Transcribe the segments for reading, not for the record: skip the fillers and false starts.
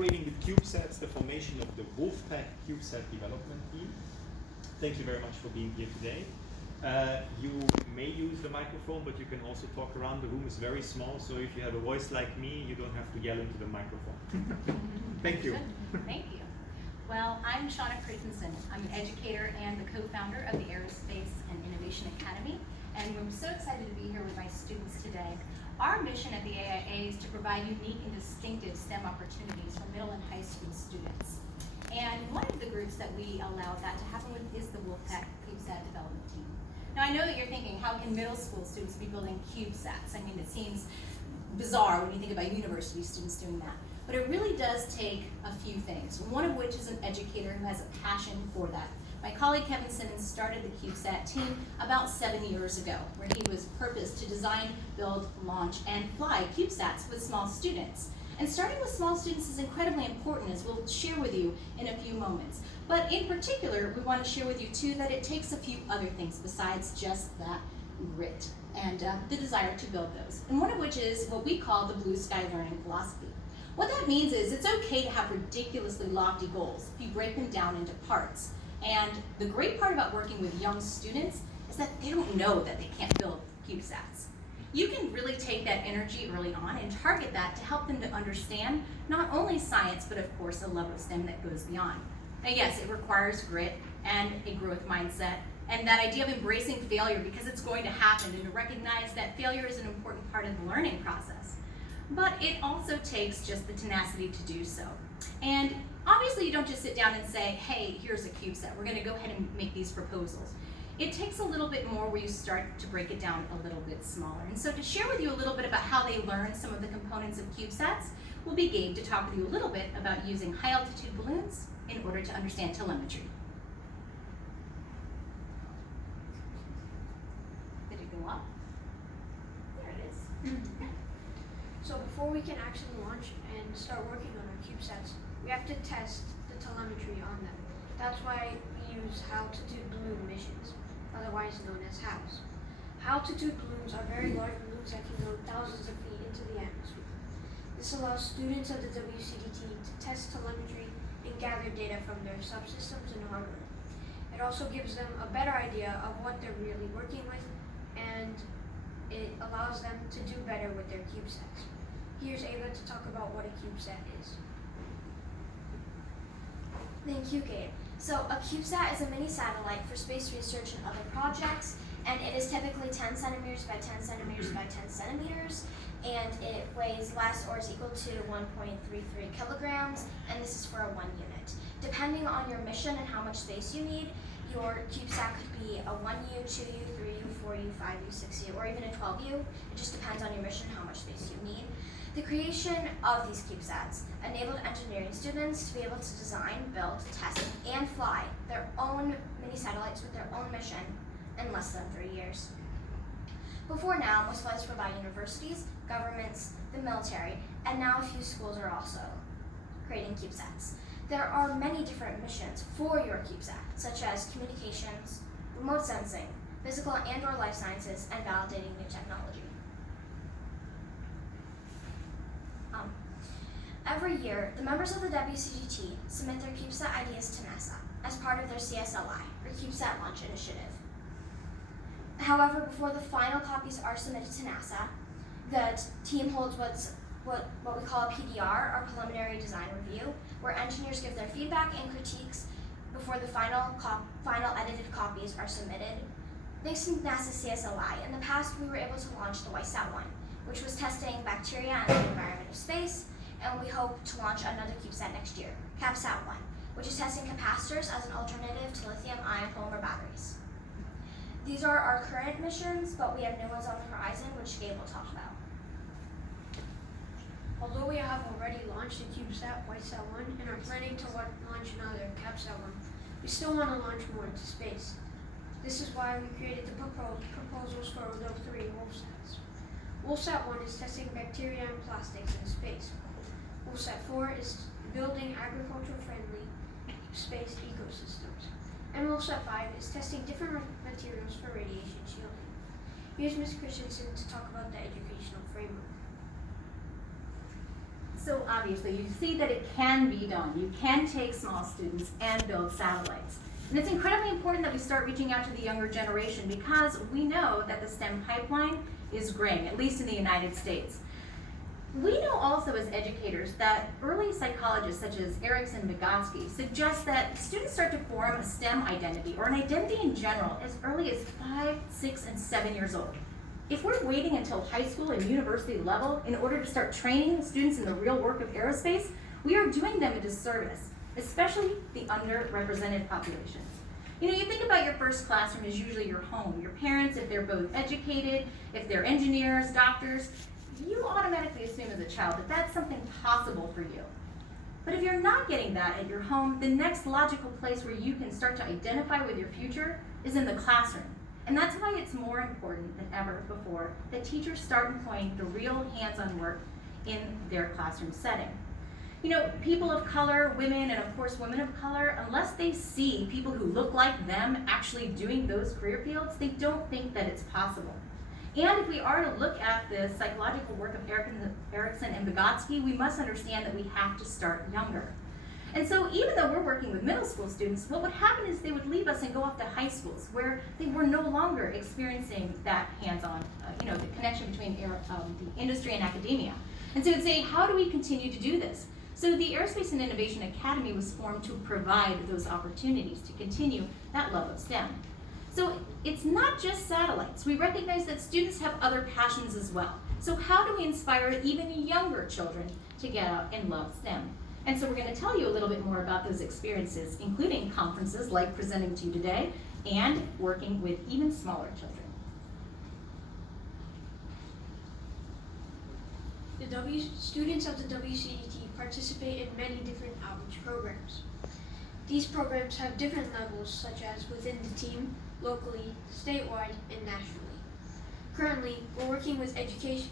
accelerating the CubeSats, the formation of the Wolfpack CubeSat development team. Thank you very much for being here today. You may use the microphone, but you can also talk around. The room is very small, so if you have a voice like me, you don't have to yell into the microphone. Thank you. Thank you. Well, I'm Shauna Christensen. I'm an educator and the co-founder of the Aerospace and Innovation Academy, and I'm so excited to be here with my students today. Our mission at the AIA is to provide unique and distinctive STEM opportunities for middle and high school students. And one of the groups that we allow that to happen with is the Wolfpack CubeSat development team. Now I know that you're thinking, how can middle school students be building CubeSats? I mean, it seems bizarre when you think about university students doing that. But it really does take a few things, one of which is an educator who has a passion for that. My colleague Kevin Simmons started the CubeSat team about 7 years ago, where he was purposed to design, build, launch, and fly CubeSats with small students. And starting with small students is incredibly important, as we'll share with you in a few moments. But in particular, we want to share with you too that it takes a few other things besides just that grit and the desire to build those. And one of which is what we call the blue sky learning philosophy. What that means is it's okay to have ridiculously lofty goals if you break them down into parts. And the great part about working with young students is that they don't know that they can't build CubeSats. You can really take that energy early on and target that to help them to understand not only science, but of course a love of STEM that goes beyond. Now yes, it requires grit and a growth mindset, and that idea of embracing failure because it's going to happen, and to recognize that failure is an important part of the learning process. But it also takes just the tenacity to do so. And obviously you don't just sit down and say, hey, here's a CubeSat, we're gonna go ahead and make these proposals. It takes a little bit more where you start to break it down a little bit smaller. And so to share with you a little bit about how they learn some of the components of CubeSats, will be Gabe to talk with you a little bit about using high altitude balloons in order to understand telemetry. Did it go up? There it is. So before we can actually launch and start working on our CubeSats, we have to test the telemetry on them. That's why we use high-altitude balloon missions, otherwise known as HALs. High-altitude balloons are very large balloons that can go thousands of feet into the atmosphere. This allows students of the WCDT to test telemetry and gather data from their subsystems and hardware. It also gives them a better idea of what they're really working with, and it allows them to do better with their CubeSats. Here's Ava to talk about what a CubeSat is. Thank you, Gabe. So a CubeSat is a mini satellite for space research and other projects, and it is typically 10 centimeters by 10 centimeters by 10 centimeters, and it weighs less or is equal to 1.33 kilograms, and this is for a 1 unit. Depending on your mission and how much space you need, your CubeSat could be a 1U, 2U, 3U, 4U, 5U, 6U, or even a 12U. It just depends on your mission, how much space you need. The creation of these CubeSats enabled engineering students to be able to design, build, test, and fly their own mini satellites with their own mission in less than 3 years. Before now, most flights were by universities, governments, the military, and now a few schools are also creating CubeSats. There are many different missions for your CubeSat, such as communications, remote sensing, physical and/or life sciences, and validating new technology. Every year, the members of the WCDT submit their CubeSat ideas to NASA as part of their CSLI, or CubeSat Launch Initiative. However, before the final copies are submitted to NASA, the team holds what we call a PDR, or preliminary design review, where engineers give their feedback and critiques before the final edited copies are submitted. Thanks to NASA's CSLI, in the past we were able to launch the WCDT, which was testing bacteria and the environment of space, and we hope to launch another CubeSat next year, CapSat-1, which is testing capacitors as an alternative to lithium-ion polymer batteries. These are our current missions, but we have new ones on the horizon, which Gabe will talk about. Although we have already launched a CubeSat, WCDT-1, and are planning to launch another, CapSat-1, we still want to launch more into space. This is why we created the proposals for the 3 WolfSats. WolfSat-1 is testing bacteria and plastics in space. WolfSat-4 is building agriculture-friendly space ecosystems. And WolfSat-5 is testing different materials for radiation shielding. Here's Ms. Christensen to talk about the educational framework. So So obviously you see that it can be done. You can take small students and build satellites. And it's incredibly important that we start reaching out to the younger generation because we know that the STEM pipeline is graying, at least in the United States. We know also as educators that early psychologists such as Erickson and Ms.C. suggest that students start to form a STEM identity or an identity in general as early as 5, 6, and 7 years old. If we're waiting until high school and university level in order to start training students in the real work of aerospace, we are doing them a disservice, especially the underrepresented populations. You know, you think about your first classroom as usually your home. Your parents, if they're both educated, if they're engineers, doctors, you automatically assume as a child that that's something possible for you. But if you're not getting that at your home, the next logical place where you can start to identify with your future is in the classroom. And that's why it's more important than ever before that teachers start employing the real hands-on work in their classroom setting. You know, people of color, women, and of course women of color, unless they see people who look like them actually doing those career fields, they don't think that it's possible. And if we are to look at the psychological work of Erickson and Ms.C., we must understand that we have to start younger. And so even though we're working with middle school students, what would happen is they would leave us and go off to high schools where they were no longer experiencing that hands-on, the connection between the industry and academia. And so we'd say, how do we continue to do this? So the Aerospace and Innovation Academy was formed to provide those opportunities to continue that love of STEM. So it's not just satellites. We recognize that students have other passions as well. So how do we inspire even younger children to get out and love STEM? And so we're going to tell you a little bit more about those experiences, including conferences like presenting to you today and working with even smaller children. Students of the WCDT participate in many different outreach programs. These programs have different levels, such as within the team, locally, statewide, and nationally. Currently, we're working with educators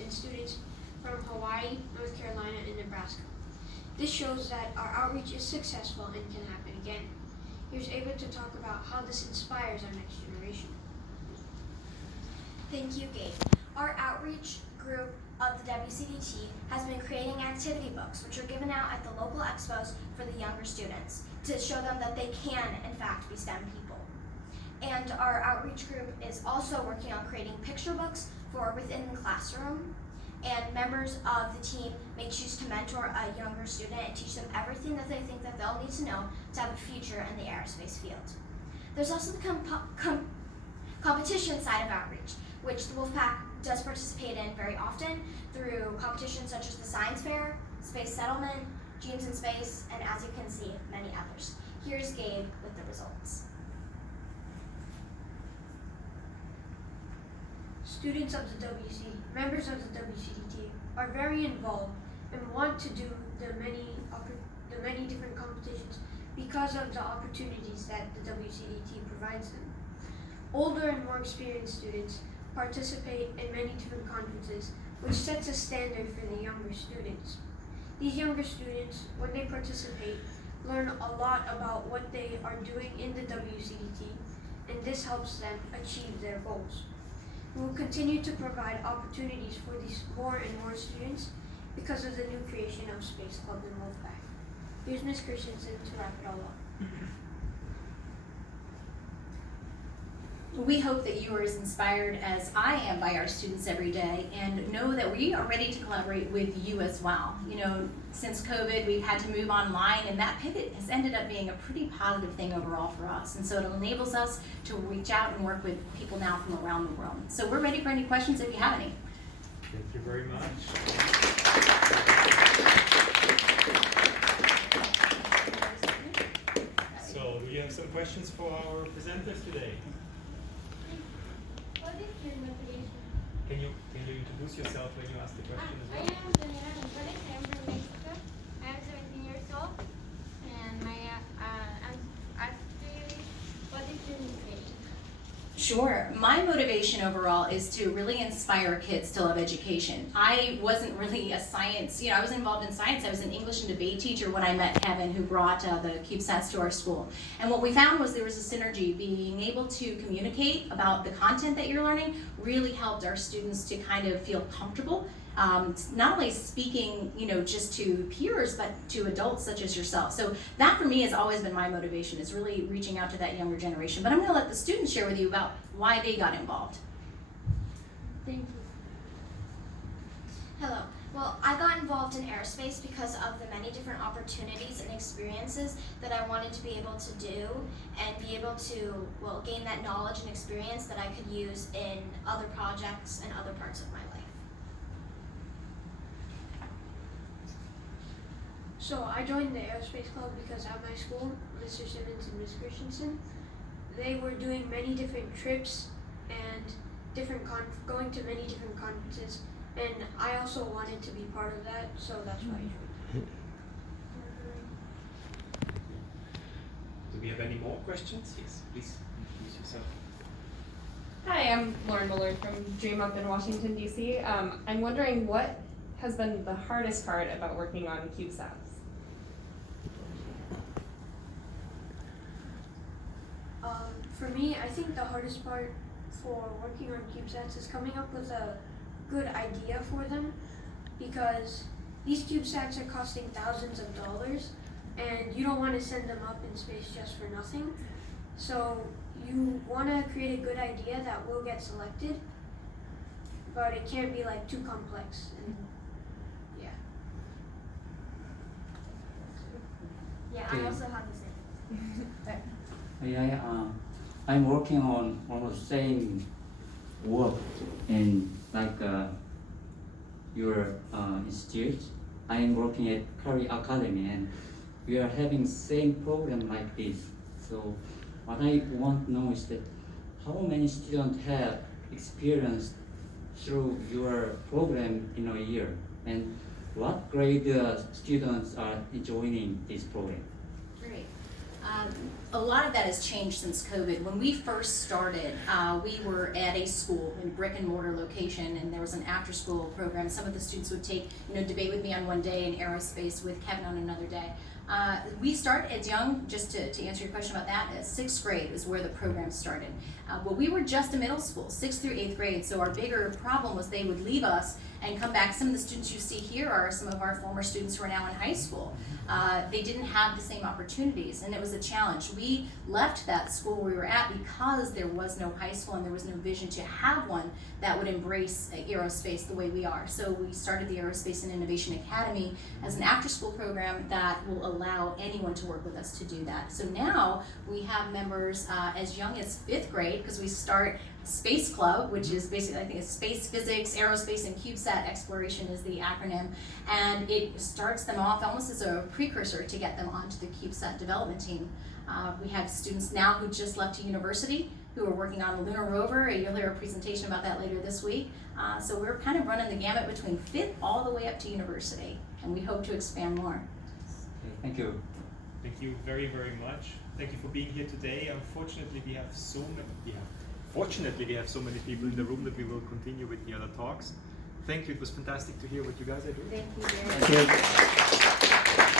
and students from Hawaii, North Carolina, and Nebraska. This shows that our outreach is successful and can happen again. Here's Ava to talk about how this inspires our next generation. Thank you, Gabe. Our outreach group of the WCDT has been creating activity books, which are given out at the local expos for the younger students to show them that they can, in fact, be STEM people. And our outreach group is also working on creating picture books for within the classroom. And members of the team may choose to mentor a younger student and teach them everything that they think that they'll need to know to have a future in the aerospace field. There's also the competition side of outreach, which the Wolfpack does participate in very often through competitions such as the Science Fair, Space Settlement, Genes in Space, and as you can see, many others. Here's Gabe with the results. Students of the members of the WCDT are very involved and want to do the many different competitions because of the opportunities that the WCDT provides them. Older and more experienced students participate in many different conferences, which sets a standard for the younger students. These younger students, when they participate, learn a lot about what they are doing in the WCDT, and this helps them achieve their goals. We will continue to provide opportunities for these more and more students because of the new creation of Space Club in Wolfpack. Here's Ms. Christensen to wrap it all up. We hope that you are as inspired as I am by our students every day and know that we are ready to collaborate with you as well. You know, since COVID, we've had to move online, and that pivot has ended up being a pretty positive thing overall for us. And so it enables us to reach out and work with people now from around the world. So we're ready for any questions if you have any. Thank you very much. So, do you have some questions for our presenters today? What is your motivation? Can you introduce yourself when you ask the question as I well? am Daniela Gonzalez. I am from Mexico. I am 17 years old. And my actually, what is your motivation? Sure. My motivation overall is to really inspire kids to love education. I wasn't really a science, I was involved in science. I was an English and debate teacher when I met Kevin, who brought the CubeSats to our school. And what we found was there was a synergy. Being able to communicate about the content that you're learning really helped our students to kind of feel comfortable not only speaking, just to peers, but to adults such as yourself. So that for me has always been my motivation, is really reaching out to that younger generation. But I'm gonna let the students share with you about why they got involved. Thank you. Hello. Well, I got involved in aerospace because of the many different opportunities and experiences that I wanted to be able to do and be able to, gain that knowledge and experience that I could use in other projects and other parts of my life. So I joined the aerospace club because at my school, Mr. Simmons and Ms. Christensen, they were doing many different trips and going to many different conferences. And I also wanted to be part of that, so that's why I joined. Do we have any more questions? Yes, please introduce yourself. Hi, I'm Lauren Bullard from Dream Up in Washington, D.C. I'm wondering what has been the hardest part about working on CubeSats? For me, I think the hardest part for working on CubeSats is coming up with a good idea for them, because these CubeSats are costing thousands of dollars and you don't want to send them up in space just for nothing. So you want to create a good idea that will get selected, but it can't be like too complex. And yeah. Yeah, I also have the same. I'm working on almost same work in your institute. I'm working at Curry Academy, and we are having same program like this. So what I want to know is that how many students have experienced through your program in a year, and what grade students are joining this program? Great. A lot of that has changed since COVID. When we first started, we were at a school, in brick and mortar location, and there was an after school program. Some of the students would take, debate with me on one day and aerospace with Kevin on another day. We started as young, just to answer your question about that, 6th grade is where the program started. But we were just a middle school, 6th through 8th grade, so our bigger problem was they would leave us and come back. Some of the students you see here are some of our former students who are now in high school. They didn't have the same opportunities, and it was a challenge. We left that school we were at because there was no high school and there was no vision to have one that would embrace aerospace the way we are. So we started the Aerospace and Innovation Academy as an after-school program that will allow anyone to work with us to do that. So now we have members as young as 5th grade, because we start Space Club, which is basically, I think it's space physics, aerospace, and CubeSat exploration is the acronym, and it starts them off almost as a precursor to get them onto the CubeSat development team. We have students now who just left to university who are working on the lunar rover. You'll hear a presentation about that later this week. So we're kind of running the gamut between 5th all the way up to university, and we hope to expand more. Okay, thank you. Thank you very, very much. Thank you for being here today. Unfortunately, we have so many. Fortunately, we have so many people in the room that we will continue with the other talks. Thank you. It was fantastic to hear what you guys are doing. Thank you very much. Thank you.